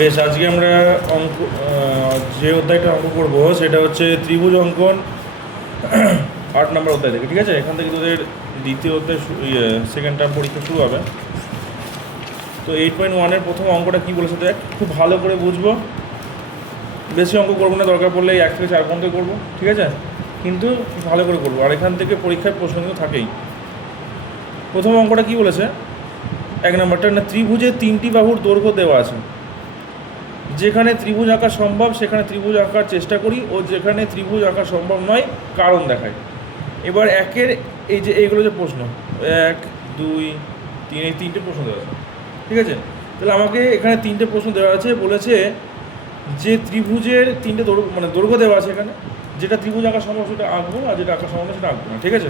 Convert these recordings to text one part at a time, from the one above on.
বেশ, আজকে আমরা অঙ্ক যে অধ্যায়টা অঙ্ক করবো সেটা হচ্ছে ত্রিভুজ অঙ্কন 8 নম্বর অধ্যায় থেকে। ঠিক আছে, এখান থেকে তোদের দ্বিতীয় অধ্যায় সেকেন্ড টার্ম পরীক্ষা শুরু হবে। তো 8.1-এর প্রথম অঙ্কটা কী বলেছে দেখ, খুব ভালো করে বুঝবো। বেশি অঙ্ক করবো না, দরকার পড়লে 1 থেকে 4 পর্যন্ত করবো, ঠিক আছে, কিন্তু ভালো করে করবো। আর এখান থেকে পরীক্ষার প্রশ্ন কিন্তু থাকেই। প্রথম অঙ্কটা কী বলেছে, 1 নম্বরটা না, ত্রিভুজের 3টি বাহুর দৈর্ঘ্য দেওয়া আছে। যেখানে ত্রিভুজ আঁকা সম্ভব সেখানে ত্রিভুজ আঁকার চেষ্টা করি, ও যেখানে ত্রিভুজ আঁকা সম্ভব নয় কারণ দেখায়। এবার একের এই যে এইগুলো যে প্রশ্ন 1, 2, 3, এই 3টে প্রশ্ন দেওয়া আছে, ঠিক আছে। তাহলে আমাকে এখানে 3টে প্রশ্ন দেওয়া আছে, বলেছে যে ত্রিভুজের 3টে দৈর্ঘ্য দেওয়া আছে এখানে, যেটা ত্রিভুজ আঁকা সম্ভব সেটা আঁকবো, আর যেটা আঁকা সম্ভব না সেটা আঁকবো না, ঠিক আছে।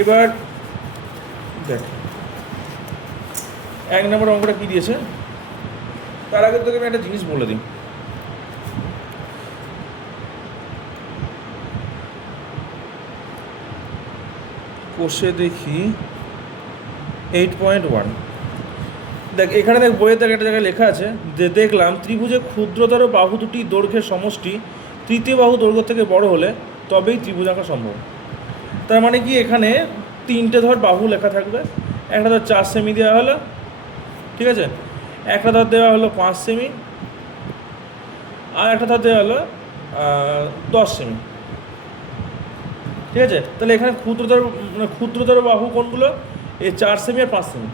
এবার দেখ 1 নম্বর অঙ্কটা কী দিয়েছে, তার আগে তোকে আমি একটা জিনিস বলে দিই। কোষে দেখি 8.1, দেখ এখানে দেখ বইয়ের দেখ একটা জায়গায় লেখা আছে যে দেখলাম ত্রিভুজে ক্ষুদ্রতর বাহু দুটি দৈর্ঘ্যের সমষ্টি তৃতীয় বাহু দৈর্ঘ্য থেকে বড় হলে তবেই ত্রিভুজ আঁকা সম্ভব। তার মানে কি, এখানে 3টে ধর বাহু লেখা থাকবে। একটা ধর 4 সেমি দেওয়া হলো, ঠিক আছে, একটা ধর দেওয়া হলো 5 সেমি, আর একটা ধর দেওয়া হলো 10 সেমি, ঠিক আছে। তাহলে এখানে ক্ষুদ্রতর বাহু কোনগুলো, এই 4 সেমি আর 5 সেমি,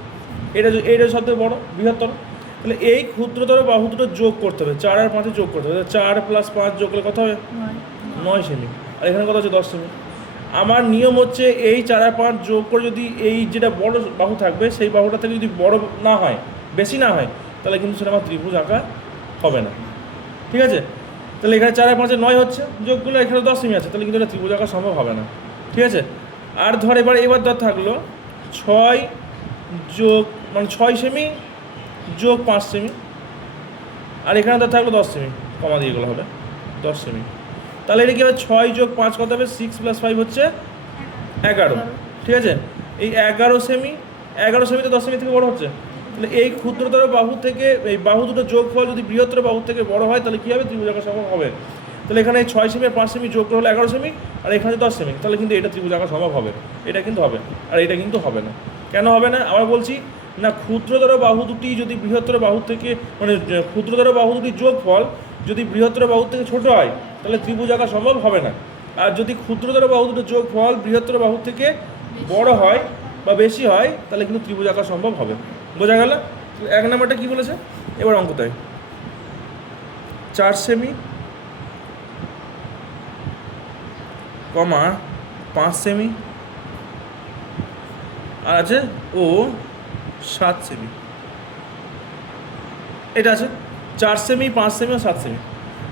এটা সব থেকে বড় বৃহত্তর। তাহলে এই ক্ষুদ্রতর বাহু দুটো যোগ করতে হবে, 4 আর 5 যোগ করতে হবে। 4 + 5 যোগ করলে কত হবে, 9 সেমি। আর এখানে কত হচ্ছে, 10 সেমি। আমার নিয়ম হচ্ছে এই 4 আর 5 যোগ করে যদি এই যেটা বড় বাহু থাকবে সেই বাহুটা থেকে যদি বড় না হয়, বেশি না হয়, তাহলে কিন্তু সেটা আমার ত্রিভুজ আঁকা হবে না, ঠিক আছে। তাহলে এখানে 4 আর 5 9 হচ্ছে, যোগগুলো এখানে 10 সেমি আছে, তাহলে কিন্তু এটা ত্রিভুজ আঁকা সম্ভব হবে না, ঠিক আছে। আর ধর এবার ধর থাকলো 6 যোগ 6 সেমি যোগ 5 সেমি, আর এখানে ধর থাকলো 10 সেমি, কমা দিয়ে গেলে হবে 10 সেমি। তাহলে এটা কী হবে, 6 যোগ 5 কত হবে, 6 + 5 হচ্ছে 11, ঠিক আছে। এই 11 সেমি, 11 সেমি তো 10 সেমি থেকে বড় হচ্ছে। তাহলে এই ক্ষুদ্রতর বাহু থেকে এই বাহু দুটো যোগফল যদি বৃহত্তর বাহু থেকে বড় হয়, তাহলে কী হবে, ত্রিভুজ আঁকা সম্ভব হবে। তাহলে এখানে 6 সেমি আর 5 সেমি যোগ করে হলো 11 সেমি, আর এখানে 10 সেমি, তাহলে কিন্তু এটা ত্রিভুজ আঁকা সম্ভব হবে। এটা কিন্তু হবে, আর এটা কিন্তু হবে না। কেন হবে না, আমরা বলছি না, ক্ষুদ্রতর বাহু দুটি যদি বৃহত্তর বাহু থেকে ক্ষুদ্রতর বাহু দুটি যোগফল যদি বৃহত্তর বাহু থেকে ছোট হয়, তাহলে ত্রিভুজ আঁকা সম্ভব হবে না। আর যদি ক্ষুদ্রতর বাহু দুটো যোগফল বৃহত্তর বাহু থেকে বড় হয় বা বেশি হয়, তাহলে কিন্তু ত্রিভুজ আঁকা সম্ভব হবে। বোঝা গেল? 1 নম্বরটা কী বলেছে, এবার অঙ্ক তাই। 4 সেমি, 5 সেমি, আর আছে ও 7 সেমি। এটা আছে 4 সেমি, 5 সেমি আর 7 সেমি,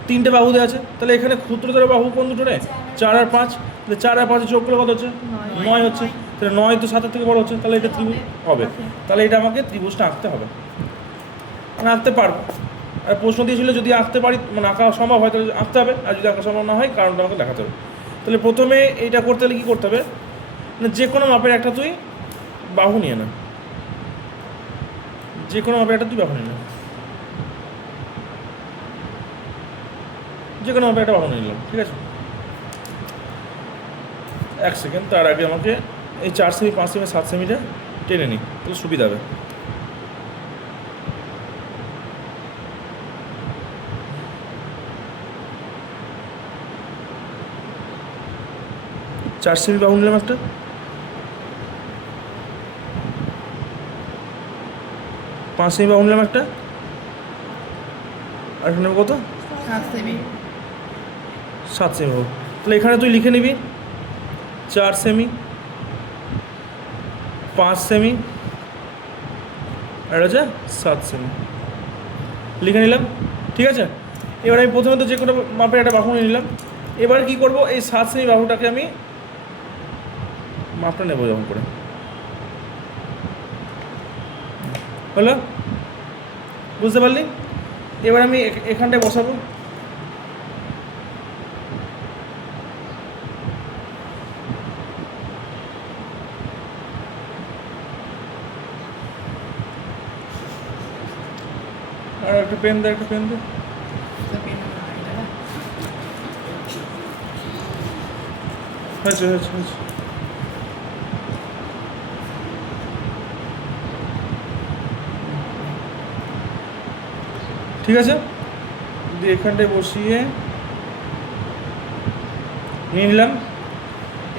3টে বাহু দেওয়া আছে। তাহলে এখানে ক্ষুদ্রতর বাহু কোন দুটো রে, 4 আর 5। তাহলে 4 আর 5 যোগ করলে কত হচ্ছে, 9 হচ্ছে। তাহলে 9 তো 7 থেকে বড় হচ্ছে, তাহলে এটা ত্রিভুজ হবে। তাহলে এটা আমাকে ত্রিভুজটা আঁকতে হবে, আমি আঁকতে পারবো। আর প্রশ্ন দিয়েছিল যদি আঁকতে পারি, আঁকা সম্ভব হয় তাহলে আঁকতে হবে, আর যদি আঁকা সম্ভব না হয় কারণটা আমাকে দেখাতে হবে। তাহলে প্রথমে এইটা করতে হলে কী করতে হবে, যে কোনো মাপের একটা তুই বাহু নিয়ে না, যে কোনো মাপের একটা তুই বাহু নিয়ে না, যে কোনো মাপের একটা বাহু নিয়ে নিলাম, ঠিক আছে। 1 সেকেন্ড, তার আগে আমাকে এই 4 সেমি, 5 সেমি, 7 সেমিটা টেনে নিই, তাহলে সুবিধা হবে। চার সেমি বাহু নিলাম একটা, 5 সেমি বাহু নিলাম একটা, আর এখানে কত, 7 সেমি বাহু। তাহলে এখানে তুই লিখে নিবি 4 সেমি, 5 সেমি, আর হচ্ছে 7 সেমি, লিখে নিলাম, ঠিক আছে। এবার আমি প্রথমত যে কোনো মাপের একটা বাহু নিয়ে নিলাম। এবার কী করবো, এই 7 সেমি বাহুটাকে আমি মাপটা নেবো যখন করে, হলো, বুঝতে পারলি। এবার আমি এখানটায় বসাবো, আর একটা পেন দে, একটা পেন দে। হয়েছে হয়েছে হয়েছে। ঠিক আছে, দিয়ে এখানটায় বসিয়ে নিয়ে নিলাম।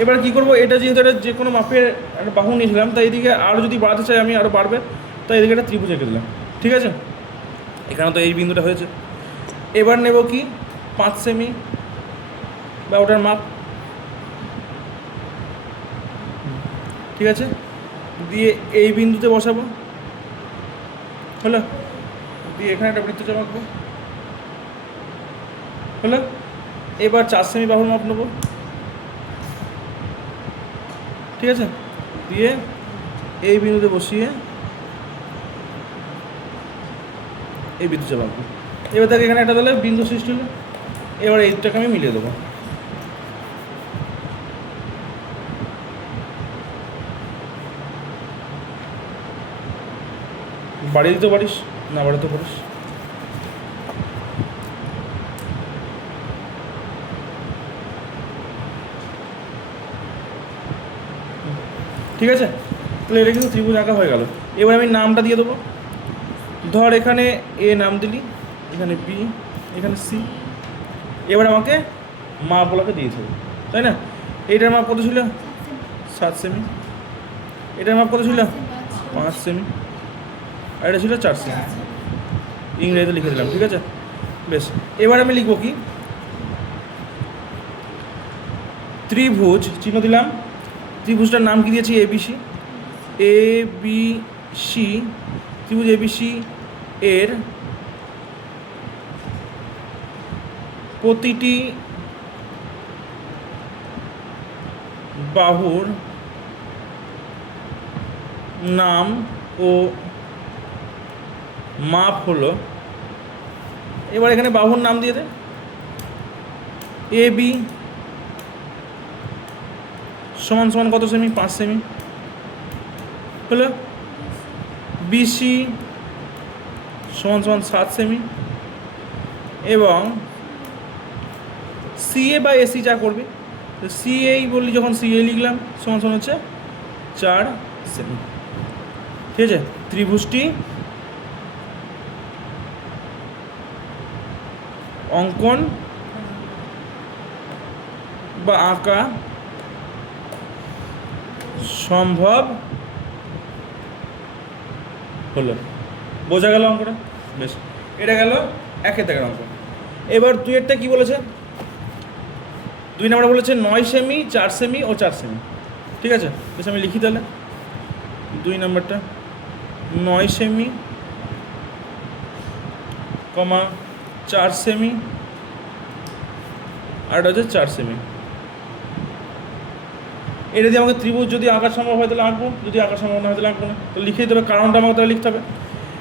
এবার কী করবো, এটা যেহেতু এটা যে কোনো মাপের একটা বাহু নিয়েছিলাম, তাই এদিকে আরও যদি বাড়াতে চাই আমি, আরও বাড়বে, তাই এদিকে একটা ত্রিভুজ এঁকে দিলাম। ঠিক আছে, এখানে তো এই বিন্দুটা হয়েছে। এবার নেব কি 5 সেমি বা ওটার মাপ। ঠিক আছে, দিয়ে এই বিন্দুতে বসাবো, হলো। দিয়ে এখানে একটা বৃত্ত আঁকবো, হলো। এবার 4 সেমি বাহুর মাপ নেবো। ঠিক আছে, দিয়ে এই বিন্দুতে বসিয়ে এই বিন্দু আঁকবো। এবার দেখ এখানে একটা তাহলে বিন্দু সৃষ্টি হলো। এবার এইটাকে আমি মিলিয়ে দেবো। বাড়িয়ে দিতে পারিস, না বাড়াতে পারিস। ঠিক আছে, তাহলে এটা কিন্তু ত্রিভুজ আঁকা হয়ে গেল। এবার আমি নামটা দিয়ে দেবো। ধর এখানে এ নাম দিলি, এখানে বি, এখানে সি। এবার আমাকে মাপগুলোকে দিয়েছে, তাই না? এইটার মাপ কত ছিল? 7 সেমি। এটার মাপ কত ছিল? 5 সেমি। আর এটা ছিল 4 সেমি। ইংরেজিতে লিখে দিলাম। ঠিক আছে, বেশ। এবার আমি লিখবো কি, ত্রিভুজ চিহ্ন দিলাম। ত্রিভুজটার নাম কি দিয়েছি? এবিসি। এবিসি, ত্রিভুজ এবিসি এর প্রতিটি বাহুর নাম ও মাপ হলো। এবার এখানে বাহুর নাম দিয়ে দে। এ বি সমান সমান কত সেমি? 5 সেমি, হলো। বিসি সমান সমান 7 সেমি, এবং সিএ বা এসি যা করবি, সিএই বললি যখন সিএ লিখলাম সমান সমান হচ্ছে 4 সেমি। ঠিক আছে, ত্রিভুজটি অঙ্কন বা আঁকা সম্ভব হলো। বোঝা গেল অঙ্কটা? বেশ, এটা গেল 1 দাগের অঙ্ক। এবার 2-এরটা কী বলেছে? 2 নম্বর বলেছে 9 সেমি, 4 সেমি ও 4 সেমি। ঠিক আছে, বেশ, আমি লিখি তাহলে 2 নম্বরটা 9 সেমি, 4 সেমি, আর এটা হচ্ছে 4 সেমি। এটা দিয়ে আমাকে ত্রিভুজ যদি আঁকা সম্ভব হয় তাহলে আঁকবো, যদি আঁকা সম্ভব না হয় তাহলে আঁকবো না। তো লিখে দিতে হবে, কারণটা আমাকে তাহলে লিখতে হবে।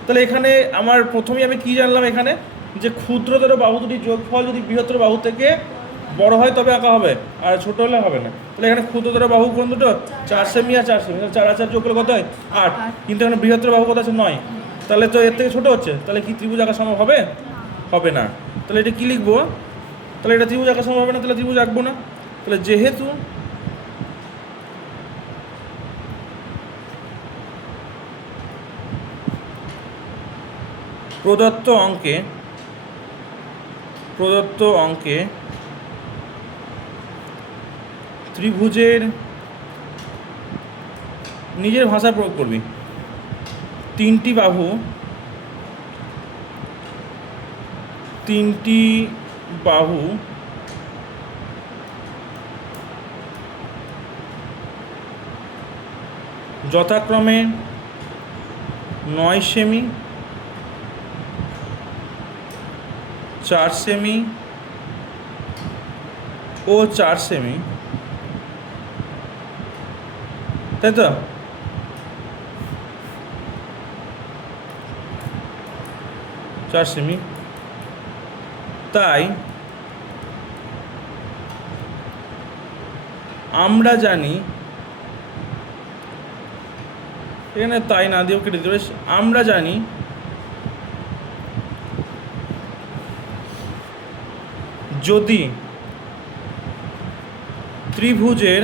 তাহলে এখানে আমার প্রথমেই আমি কী জানলাম, এখানে যে ক্ষুদ্রতর বাহু দুটির যোগফল যদি বৃহত্তর বাহু থেকে বড় হয় তবে আঁকা হবে, আর ছোটো হলে হবে না। তাহলে এখানে ক্ষুদ্রতর বাহু কোন দুটো? 4 সেমি আর 4 সেমি। তাহলে 4 আর 4 যোগ করলে কত হয়? 8। কিন্তু এখানে বৃহত্তর বাহু কত আছে? 9। তাহলে তো এর থেকে ছোটো হচ্ছে, তাহলে কি ত্রিভুজ আঁকা সম্ভব হবে? হবে না। তাহলে এটা কী লিখবো? তাহলে এটা ত্রিভুজ আঁকা সম্ভব হবে না, তাহলে ত্রিভুজ আঁকবো না। তাহলে যেহেতু প্রদত্ত অঙ্কে ত্রিভুজের নিজের ভাষা প্রয়োগ করবি। 3টি বাহু যথাক্রমে 9 সেমি, 4 সেমি ও 4 সেমি, তাই তো? 4 সেমি। তাই আমরা জানি, এখানে তাই না দিয়েও কেটে দিতে পারিস। আমরা জানি যদি ত্রিভুজের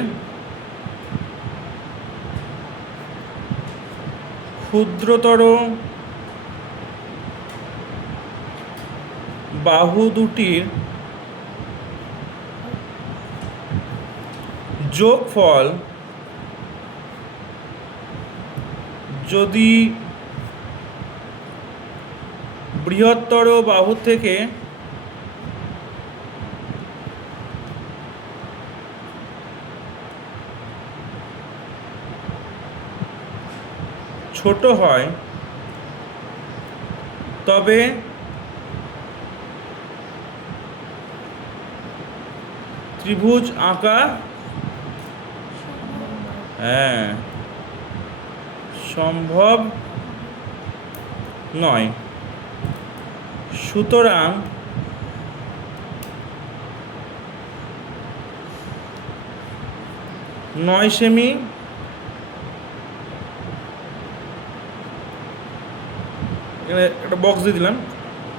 ক্ষুদ্রতর বাহু দুটির যোগফল যদি বৃহত্তর বাহু থেকে ছোট হয় তবে ত্রিভুজ আঁকা সম্ভব নয়। সুতরাং নয় সেমি এখানে একটা বক্স দিয়ে দিলাম,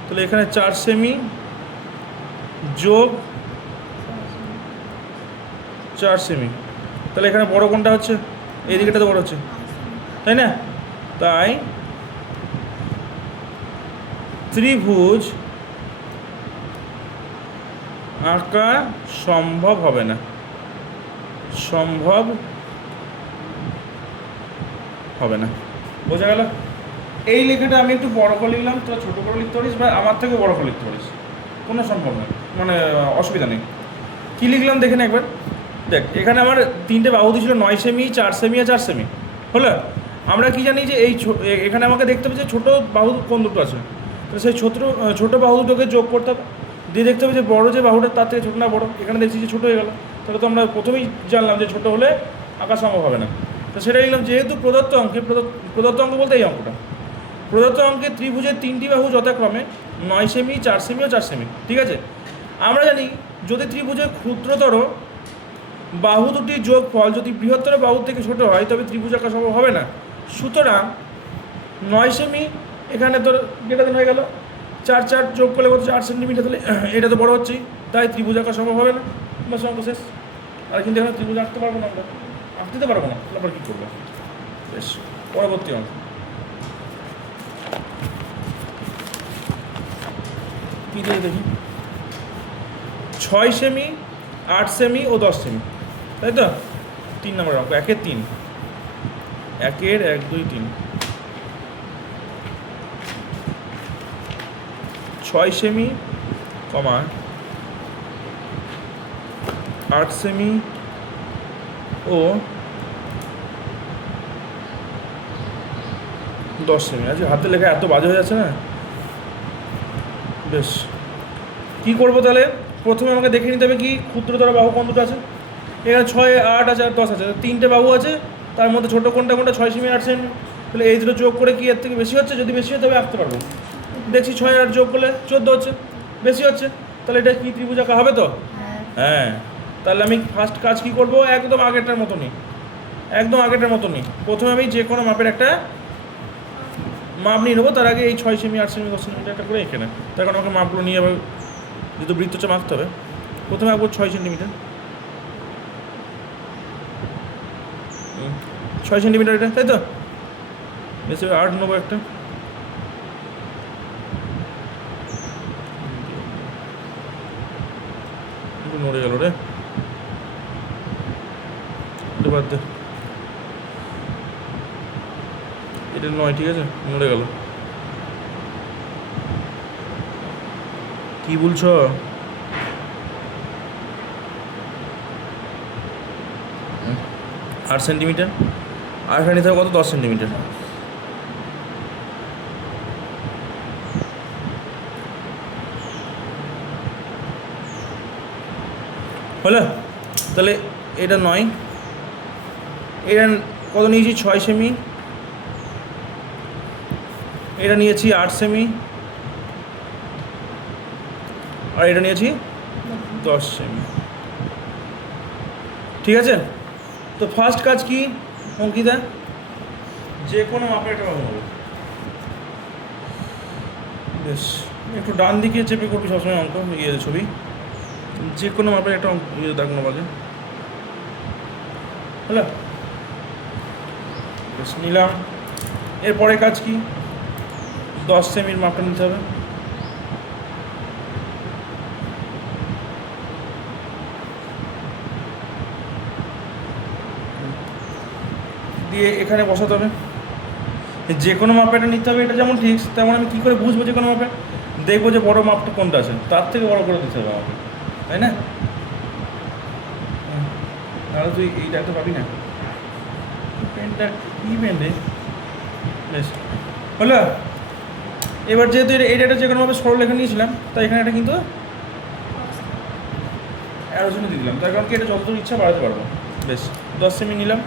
তাহলে এখানে 4 সেমি যোগ 4 সেমি, তাহলে এখানে বড় কোনটা হচ্ছে? এই দিকটা তো বড় হচ্ছে, তাই না? তাই ত্রিভুজ আঁকা সম্ভব হবে না, সম্ভব হবে না। বোঝা গেল? এই লেখাটা আমি একটু বড় করে লিখলাম, তোরা ছোটো করে লিখতে পারিস বা আমার থেকে বড় করে লিখতে পারিস, কোনো সম্ভব না, মানে অসুবিধা নেই। কী লিখলাম দেখে না একবার, দেখ এখানে আমার 3টে বাহু ছিল 9 সেমি, 4 সেমি আর 4 সেমি, হলো? আমরা কি জানি যে এই এখানে আমাকে দেখতে হবে যে ছোটো বাহু কোন দুটো আছে, তো সেই ছোটো বাহু দুটোকে যোগ করতে হবে, দিয়ে দেখতে হবে যে বড়ো যে বাহুটা তার থেকে ছোটো না বড়ো, এখানে দেখছি যে ছোটো হয়ে গেল, তাহলে তো আমরা প্রথমেই জানলাম যে ছোটো হলে আঁকা সম্ভব হবে না। তো সেটা লিখলাম যেহেতু প্রদত্ত অঙ্কে, প্রদত্ত অঙ্ক বলতে এই অঙ্কটা, প্রদত্ত অঙ্কে ত্রিভুজের 3টি বাহু যথাক্রমে 9 সেমি, 4 সেমি ও 4 সেমি, ঠিক আছে? আমরা জানি যদি ত্রিভুজের ক্ষুদ্রতর বাহু দুটির যোগফল যদি বৃহত্তর বাহু থেকে ছোট হয় তবে ত্রিভুজ আঁকা সম্ভব হবে না। সুতরাং 9 সেমি এখানে তোর যেটা দিন হয়ে গেল, 4 4 যোগ করলে কত? 8 সেন্টিমিটার, তাহলে এটা তো বড় হচ্ছেই, তাই ত্রিভুজ আঁকা সম্ভব হবে না, বাস অঙ্ক শেষ। আর কিন্তু এখানে ত্রিভুজ আঁকতে পারবো না, আমরা আঁকতে তো পারবো না, তারপর কী করবো? বেশ, পরবর্তী অঙ্ক কী দিয়ে দেখি, 6 সেমি, 8 সেমি ও 10 সেমি, তাই তো? 3 নম্বর অঙ্ক, 1-এর 3, 1-এর 1 2 3, 6 সেমি, 8 সেমি ও 10 সেমি। আচ্ছা, হাতে লেখা এত বাজে হয়ে যাচ্ছে না? বেশ, কী করবো তাহলে? প্রথমে আমাকে দেখে নিতে হবে কি ক্ষুদ্রতর বাহু কোন দুটো আছে। এখানে 6 8 আছে আর 10 আছে, 3টে বাহু আছে, তার মধ্যে ছোটো কোনটা 6 সেমি 8 সেমি, তাহলে এই দুটো যোগ করে কি এর থেকে বেশি হচ্ছে? যদি বেশি হয় তবে আঁকতে পারবো। দেখছি 6 8 যোগ করলে 14 হচ্ছে, বেশি হচ্ছে, তাহলে এটা কি ত্রিভুজ আঁকা হবে তো? হ্যাঁ, তাহলে আমি ফার্স্ট কাজ কি করব? একদম আগেরটার মতনই, একদম আগেরটার মতনই প্রথমে আমি যে কোনো মাপের একটা মাপ নিয়ে নেবো। তার আগে এই 6 সেমি 8 সেমি 10 সেন্টিমিটার একটা করে এখানে, তার কারণ আমাকে মাপগুলো নিয়ে আবার যেহেতু বৃত্তচাপ আঁকতে হবে, প্রথমে আঁকবো 6 সেন্টিমিটার, 6 সেন্টিমিটার এটা, তাই তো? বেশি 8 নেবো একটা, নড়ে গেল রে, এটা বাদ দে, এটা 9, ঠিক আছে, নড়ে গেল। কি বলছো? 8 সেন্টিমিটার, আর এখানে নিতে হবে কত? 10 সেন্টিমিটার। হলো? তাহলে এটা 9, এটা কত নিয়েছি? 6 সেমি, এটা নিয়েছি 8 সেমি, আর এটা নিয়েছি 10 সেমি, ঠিক আছে? তো ফার্স্ট কাজ কি অঙ্কিতা? যে কোনো মাপের একটা বাহু নেবো। বেশ, একটু ডান দিকে চেপে করবি সবসময় অঙ্ক, ছবি যে কোনো মাপের একটা দাগ নেবো আগে, হলো? বেশ, নিলাম। এরপরে কাজ কি? 10 সেমির মাপটা নিতে হবে। দিয়ে এখানে বসাতে হবে। যে কোনো মাপটা নিতে হবে, এটা যেমন ঠিক তেমন আমি কী করে বুঝবো যে কোনো মাপে? দেখবো যে বড় মাপটা কোনটা আছে, তার থেকে বড় করে দিতে হবে আমাকে, তাই না? তাহলে তুই এই ডাক্তার পাবি না। পেনটা কী পেন রে? বেশ, হলো? এবার যেহেতু এই ডেটা যে কোনোভাবে সরল লেখা নিয়েছিলাম, তাই এখানে এটা কিন্তু অ্যারো চিহ্ন দিয়ে দিলাম, তার কারণ কি এটা যতদূর ইচ্ছা বাড়াতে পারবো। বেশ, 10 সেমি নিলাম।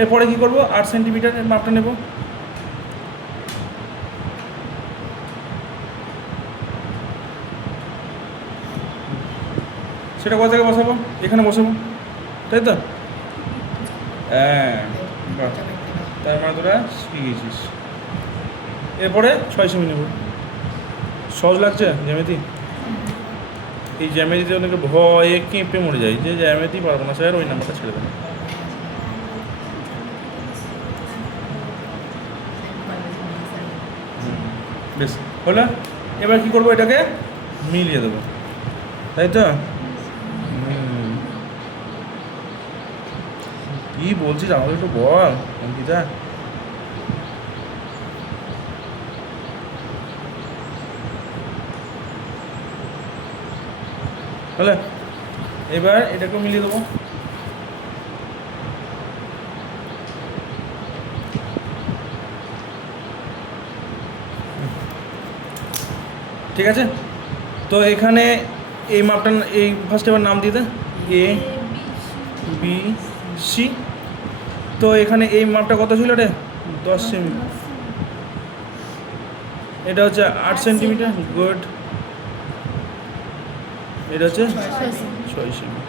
এরপরে কী করবো? 8 সেন্টিমিটারের মাপটা নেব। সেটা কোথা থেকে বসাবো? এখানে বসাবো, তাই তো? হ্যাঁ, বাহ, তার মানে তোরা শিখে গেছিস। এরপরে 6 সেমি নেব। সহজ লাগছে জ্যামিতি? এই জ্যামিতিতে অনেকে ভয়ে কেঁপে মরে যায়, যে জ্যামিতি পারবো না স্যার, ওই নাম্বারটা ছেড়ে দেন। বেশ, হলো? এবার কি করবো? এটাকে মিলিয়ে দেবো, তাই তো? কি বলছিস আমাকে একটু বল অঙ্কিতা। হলে এবার এটাকেও মিলিয়ে দেবো। ঠিক আছে, তো এখানে এই মাপটা, এই ফার্স্ট এবার নাম দিয়ে দে, এ বি সি। তো এখানে এই মাপটা কত ছিল রে? 10 সেমি। এটা হচ্ছে 8 সেন্টিমিটার। গুড। এটা হচ্ছে 6 সেমি।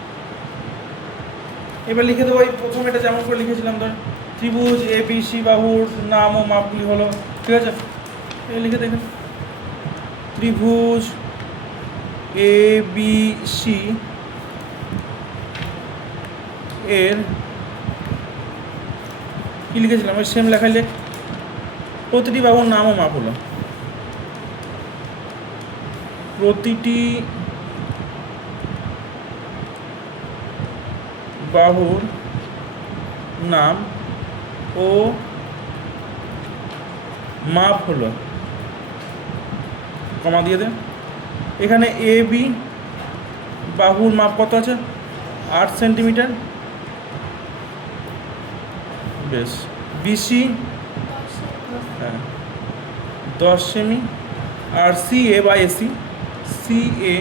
এবার লিখে দেবো এই প্রথম এটা যেমন করে লিখেছিলাম, ধর ত্রিভুজ এ বি সি বাহুর নাম ও মাপগুলি হলো, ঠিক আছে? এই লিখে দেখেন, ত্রিভুজ এ বি সি এর কী লিখেছিলাম? ওই সেম লেখাই লেখ। প্রতিটি বাহুর নাম ও মাপ হলো, প্রতিটি বাহুর নাম ও মাপ হলো, কমা দিয়ে দে। এখানে এ বি বাহুর মাপ কত আছে? 8 সেন্টিমিটার। বেশ, বিসি হ্যাঁ 10 সেমি, আর সি এ বা এসি, সি এ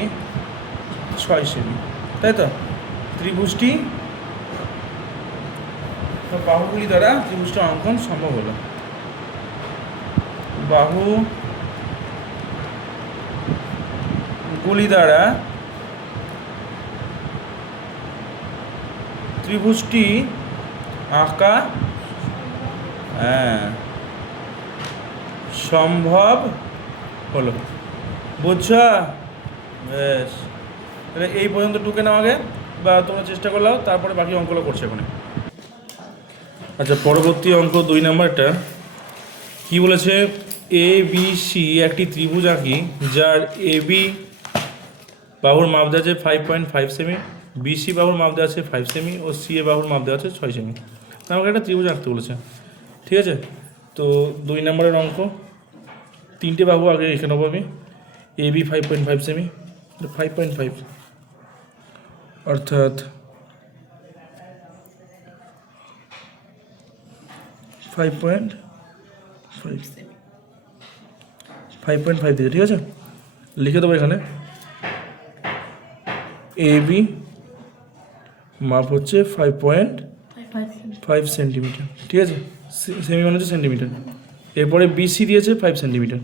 6 সেমি, তাই তো? ত্রিভুজটি বাহুগুলি দ্বারা ত্রিভুজটা অঙ্কন সম্ভব হলো। বাহুগুলি দ্বারা ত্রিভুজটি আঁকা সম্ভব হলো। বুঝছো? বেশ, তাহলে এই পর্যন্ত টুকে নাও আগে, বা তোমরা চেষ্টা করলাও, তারপরে বাকি অঙ্কগুলো করছে এখানে। আচ্ছা, পরবর্তী অঙ্ক 2 নম্বরটা কি বলেছে? এ বি সি একটি ত্রিভুজ আঁকি, যার এ বি বাহুর মাপ দেওয়া আছে 5.5 সেমি, বিসি বাহুর মাপ দেওয়া আছে 5 সেমি ও সি এ বাহুর মাপ দেওয়া আছে 6 সেমি। আমাকে একটা ত্রিভুজ আঁকতে বলেছে, ঠিক আছে? তো 2 নম্বরের অঙ্ক, 3টে বাহু আগে এঁকে নেবো আমি। এ বি 5.5 সেমি, 5.5 অর্থাৎ 5.5 দিকে, ঠিক আছে? লিখে দেবো এখানে এ বি মাপ হচ্ছে 5.5 সেন্টিমিটার, ঠিক আছে? সেমি মানে হচ্ছে সেন্টিমিটার। এরপরে বিসি দিয়েছে 5 সেন্টিমিটার।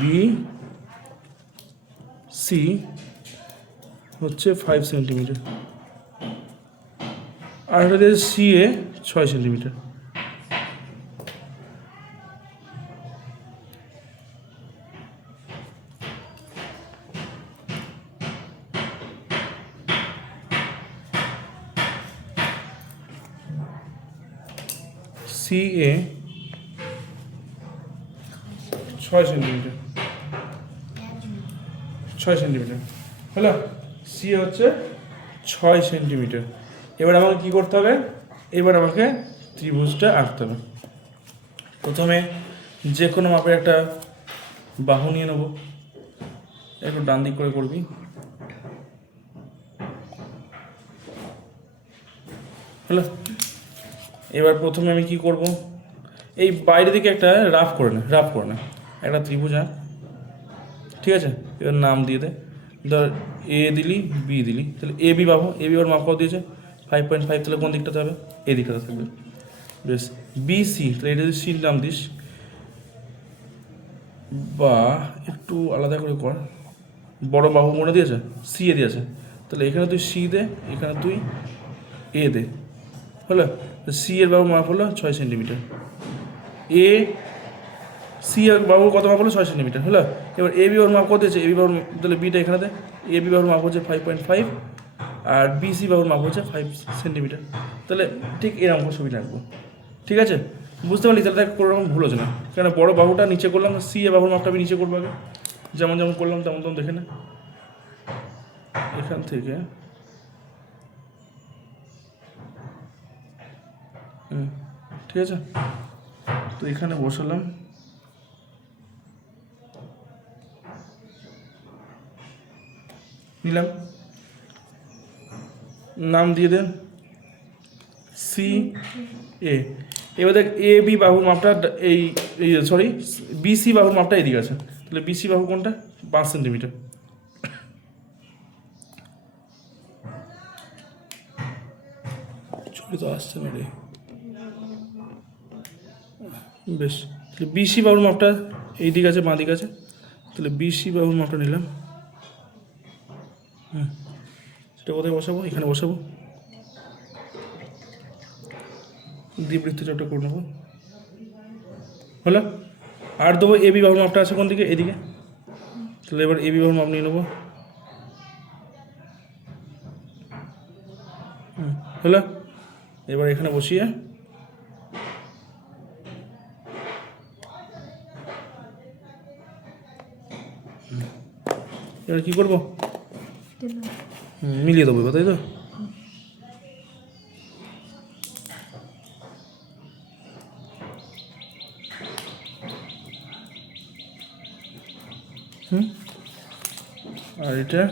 বি সি হচ্ছে 5 সেন্টিমিটার, আর এটা দিয়েছে সি এ 6 সেন্টিমিটার। সি এ 6 সেন্টিমিটার, 6 সেন্টিমিটার হলো। সি হচ্ছে 6 সেন্টিমিটার। এবার আমাকে কী করতে হবে, এবার আমাকে ত্রিভুজটা আঁকতে হবে। প্রথমে যে কোনো মাপের একটা বাহু নিয়ে নেবো, একটু ডান দিক করে করবি। হলো। এবার প্রথমে আমি কি করব, এই বাইরের দিকে একটা রাফ করে না একটা ত্রিভুজ আঁক, ঠিক আছে। এবার নাম দিয়ে দে, ধর এ দিলি বি দিলি, তাহলে এ বি পাবো। এ বি ওর মাপ কত দিয়েছে 5.5, তাহলে কোন দিকটাতে হবে, এই দিকটাতে থাকবে। বেশ, বি সি, তাহলে এটা যদি সির নাম দিস, বা একটু আলাদা করে কর, বড় বাহু মনে দিয়েছে, সি এ দিয়েছে, তাহলে এখানে তুই সি দে, এখানে তুই এ দে, হলো। সি এর বাহুর মাপ হলো 6 সেন্টিমিটার, এ সি এর বাহুর কত মাপ হলো 6 সেন্টিমিটার, হলো। এবার এ বি ওর মাপ কত দিয়েছে, এ বি বাহুর, তাহলে বিটা এখানে দে, এ বি বাহুর মাপ হচ্ছে 5.5 আর বি সি বাহুর মাপ হচ্ছে 5 সেন্টিমিটার। তাহলে ঠিক এরকম ছবি রাখবো, ঠিক আছে। বুঝতে পারলি, তাহলে কোনো রকম ভুল হচ্ছে না, কেন বড় বাহুটা নিচে করলাম, সি এ বাহুর মাপটা আমি নিচে করবো আগে, যেমন যেমন করলাম তেমন তেমন দেখে না। এখান থেকে ঠিক আছে, তো এখানে বসালাম, নিলাম, নাম দিয়ে দেন সি এ। এবার দেখ এ বি বাহুর মাপটা এই সরি বিসি বাহুর মাপটা এদিকে আছে, তাহলে বিসি বাহু কোনটা 5 সেন্টিমিটার। ছবি তো আসছে না রে, বেশ, তাহলে বিসি বাহুর মাপটা এই দিক আছে, বাঁ দিক আছে, তাহলে বিসি বাহুর মাপটা নিলাম। সেটা কোথায় বসাবো, এখানে বসাবো, দিয়ে বৃত্তচাপটা করে নেবো, হলো। আর দেবো এ বি বাহুর মাপটা আছে কোন দিকে, এদিকে, তাহলে এবার এ বি বাহুর মাপ নিয়ে নেবো, হলো। এবার এখানে বসিয়ে এবার কী করবো, মিলিয়ে দেবো, তাই তো। আর এটা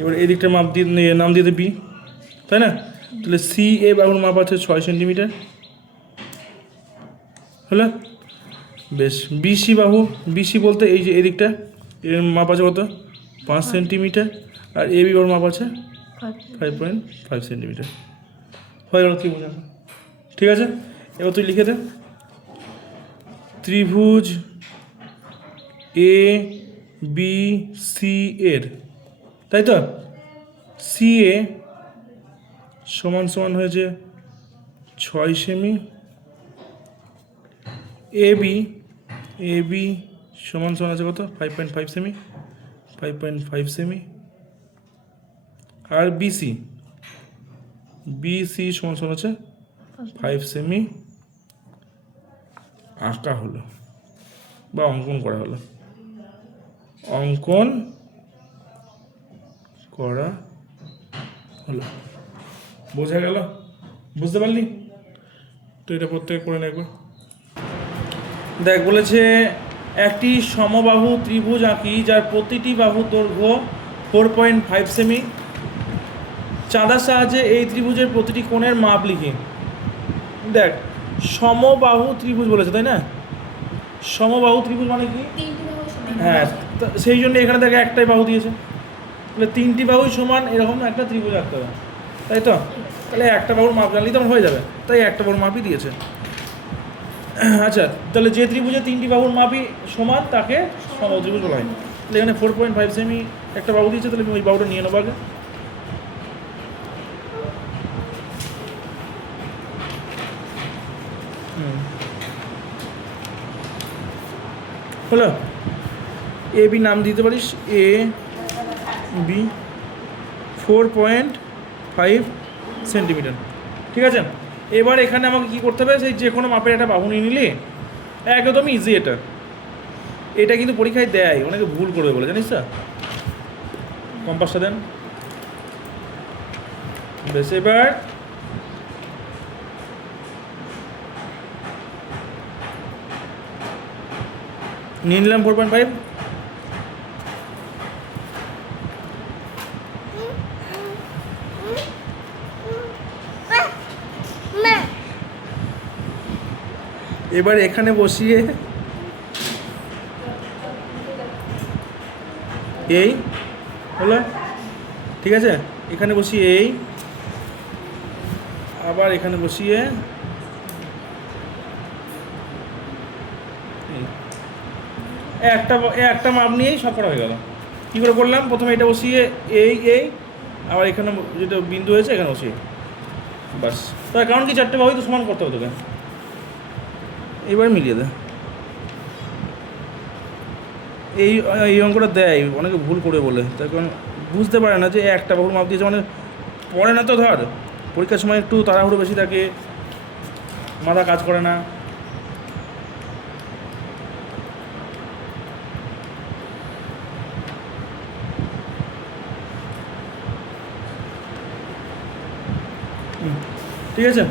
এবার এই দিকটার মাপ দিয়ে নাম দিয়ে দেবি, তাই না। তাহলে সি এ বাহুর মাপ আছে 6 সেন্টিমিটার, হলো। বেশ, বিসি বাহু, বিসি বলতে এই যে এদিকটা, এর মাপ আছে কত 5 সেন্টিমিটার, আর এ বি বাহুর মাপ আছে 5.5 সেন্টিমিটার, হয়ে গেল ত্রিভুজ। ঠিক আছে, এবার তুই লিখে দে ত্রিভুজ এ বি সি এর, তাই তো। সি এ সমান সমান হয়েছে 6 সেমি, এ বি সমান সমান আছে কত 5.5 সেমি, 5.5 সেমি, আর বিসি সমান সমান আছে 5 সেমি আঁকা হলো বা অঙ্কন করা হলো, অঙ্কন করা হলো। বোঝা গেল, বুঝতে পারলি তো, এটা প্রত্যেক করে নেব। দেখ বলেছে একটি সমবাহু ত্রিভুজ আঁকি যার প্রতিটি বাহুর দৈর্ঘ্য 4.5 সেমি, চাঁদার সাহায্যে এই ত্রিভুজের প্রতিটি কোণের মাপ লিখি। দেখ সমবাহু ত্রিভুজ বলেছে, তাই না। সমবাহু ত্রিভুজ মানে কি, হ্যাঁ, সেই জন্য এখানে দেখে একটাই বাহু দিয়েছে, তাহলে 3টি বাহুই সমান এরকম একটা ত্রিভুজ আঁকতে হবে, তাই তো। তাহলে একটা বাহুর মাপ জানলেই তখন হয়ে যাবে, তাই একটা বাহুর মাপই দিয়েছে। আচ্ছা, তাহলে যে ত্রিভুজে 3টি বাহুর মাপই সমান তাকে সমবাহু ত্রিভুজ বলা হয়। তাহলে এখানে 4.5 সেমি একটা বাহু দিয়েছে, তাহলে আমি ওই বাহুটা নিয়ে নেবো আগে। হলো। এ বি নাম দিতে পারিস, এ বি 4.5 সেন্টিমিটার। ঠিক আছে, এবার এখানে আমাকে কী করতে হবে, সেই যে কোনো মাপের একটা বাহু নিয়ে নিলে একদমই ইজি। এটা কিন্তু পরীক্ষায় দেয়, অনেকে ভুল করবে বলে, জানিস তো। কম্পাসটা দেন। বেশ, এবার নিয়ে নিলাম 4.5। এবার এখানে বসিয়ে এই হলো, ঠিক আছে, এখানে বসিয়ে এই, আবার এখানে বসিয়ে একটা মাপ নিয়েই সব করা হয়ে গেল। কী করে করলাম, প্রথমে এটা বসিয়ে এই, আবার এখানে যেটা বিন্দু হয়েছে এখানে বসিয়ে, বাস। তার কারণ কি, চারটে বাহুই তো সমান করতে হবে তোকে। এবার মিলিয়ে দে। এই অঙ্কটা দেয়, অনেকে ভুল করে বলে, তার কারণ বুঝতে পারে না যে একটা বাহুর মাপ দিয়েছে মানে পড়ে না তো। ধর পরীক্ষার সময় একটু তাড়াহুড়ো বেশি থাকে, মাথা কাজ করে না। ঠিক আছে,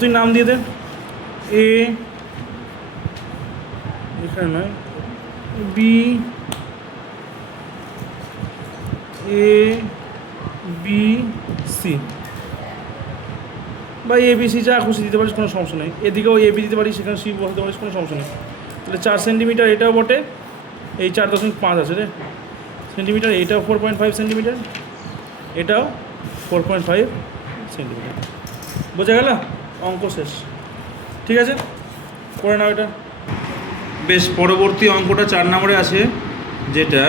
তুই নাম দিয়ে দে। এ এখানে নয়, বি, এ বি সি বা এ বি সি, যা খুশি দিতে পারিস, কোনো সমস্যা নেই। এদিকেও এ বি দিতে পারিস, সেখানে সি বসাতে পারিস, কোনো সমস্যা নেই। তাহলে 4 সেন্টিমিটার এটাও বটে, এই 4.5 আছে রে সেন্টিমিটার, এটাও 4.5 সেন্টিমিটার, এটাও 4.5 সেন্টিমিটার। বোঝা গেল, অঙ্ক শেষ। ঠিক আছে, করে নাও এটা। বেশ, পরবর্তী অঙ্কটা 4 নম্বরে আছে, যেটা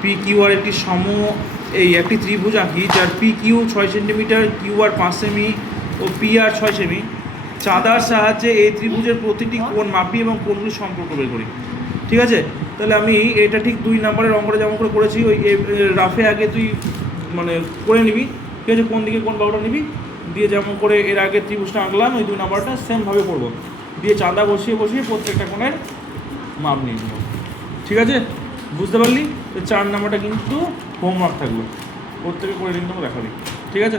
পি কিউ আর একটি একটি ত্রিভুজ আঁকি, যার P Q 6 centimetre, Q R 5 semi O P R 6 semi. চাঁদার সাহায্যে এই ত্রিভুজের প্রতিটি কোণ মাপি এবং কোণগুলির সম্পর্ক বের করি। ঠিক আছে, তাহলে আমি এটা ঠিক 2 নম্বরের অঙ্কটা যেমন করে করেছি, ওই রাফে আগে তুই মানে করে নিবি। ঠিক আছে, কোন দিকে কোন বাহুটা নিবি দিয়ে যেমন করে এর আগে ত্রিভুজটা আঁকলাম, ওই 2 নম্বরটা সেমভাবে করবো, দিয়ে চাঁদা বসিয়ে প্রত্যেকটা কোণের মাপ নিয়ে নেব। ঠিক আছে, বুঝতে পারলি? তো 4 নম্বরটা কিন্তু হোমওয়ার্ক থাকলো, প্রত্যেকে করে কিন্তু দেখাবি। ঠিক আছে।